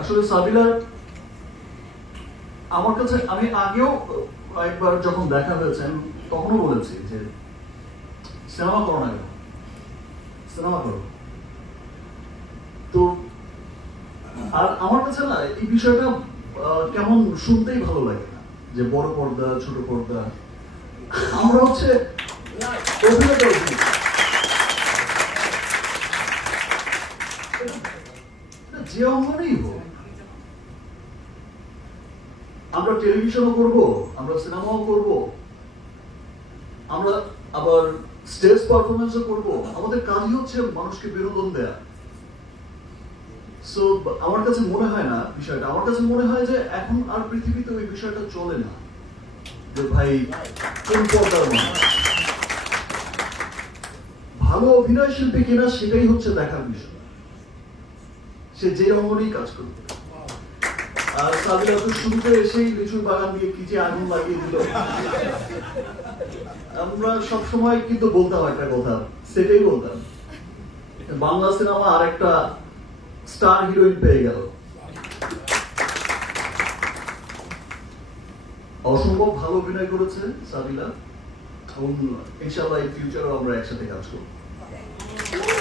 আসলে সাবিলা আমার কাছে আমি আগেও একবার যখন দেখা হয়েছে আমি তখনও বলেছি যে সিনেমা করো না সিনেমা করো তো আর আমার কাছে না এই বিষয়টা কেমন শুনতেই ভালো লাগে না যে বড় পর্দা ছোট পর্দা আমরা হচ্ছে যে অঙ্গনেই হোক আমরা টেলিভিশনও করব আমরা সিনেমাও করব আমরা আবার স্টেজ পারফরমেন্সও করব আমাদের কাজই হচ্ছে মানুষকে বিনোদন দেয়া সো আমার কাছে মনে হয় না বিষয়টা আমার কাছে মনে হয় যে এখন আর পৃথিবীতে ওই বিষয়টা চলে না যে ভাই কোন ভালো অভিনয় শিল্পী কিনা সেটাই হচ্ছে দেখার বিষয় সে যে রঙরই কাজ করত আর সাবিরা তো শুরুতে এসেই লিচুর বাগান দিয়ে কি যে আগুন লাগিয়ে দিল আমরা সবসময় কিন্তু বলতাম একটা কথা সেটাই বলতাম বাংলা সিনেমা আর একটা স্টার হিরোইন পেয়ে গেল অসম্ভব ভালো অভিনয় করেছে সাবিলা এবং ইনশাল্লাহ এই ফিউচারও আমরা একসাথে কাজ করবো